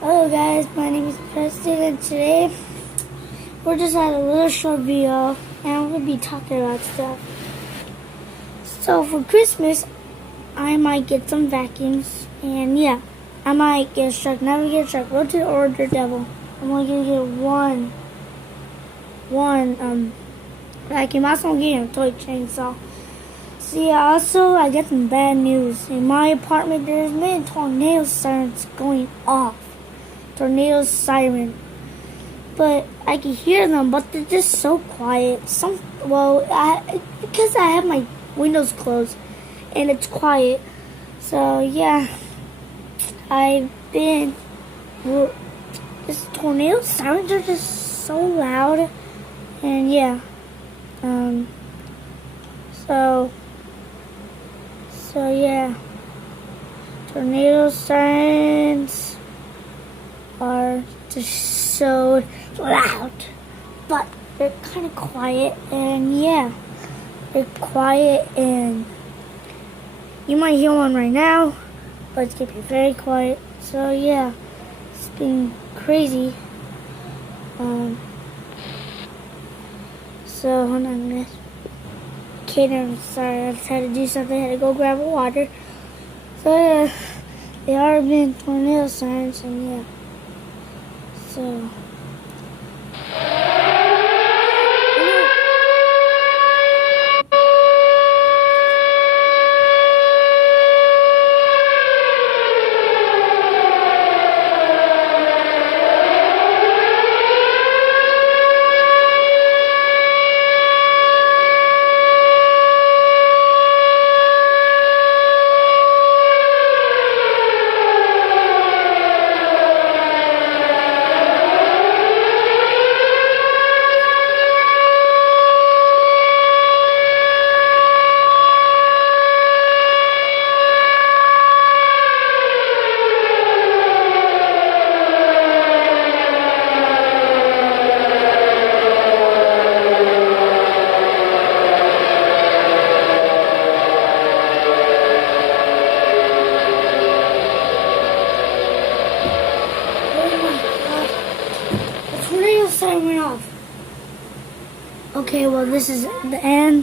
Hello guys, my name is Preston and today we're just at a little short video and I'm going to be talking about stuff. So for Christmas, I might get some vacuums and yeah, I might get a Shark Navigator, Shark Rotate, or Daredevil. I'm only going to get one vacuum. I'm also getting a toy chainsaw. So yeah, also I got some bad news. In my apartment there's been tornado sirens going off. Tornado siren, but I can hear them, but they're just so quiet. Because I have my windows closed and it's quiet. So yeah, this tornado sirens are just so loud, and yeah, so yeah, tornado sirens are just so loud, but they're kind of quiet, and yeah, they're quiet, and you might hear one right now, but it's gonna be very quiet. So yeah, it's been crazy. So hold on, miss. Kid, I'm sorry, I just had to do something. I had to go grab water. So yeah, there are been tornado sirens, and yeah. So tornado siren went off. Okay, well, this is the end.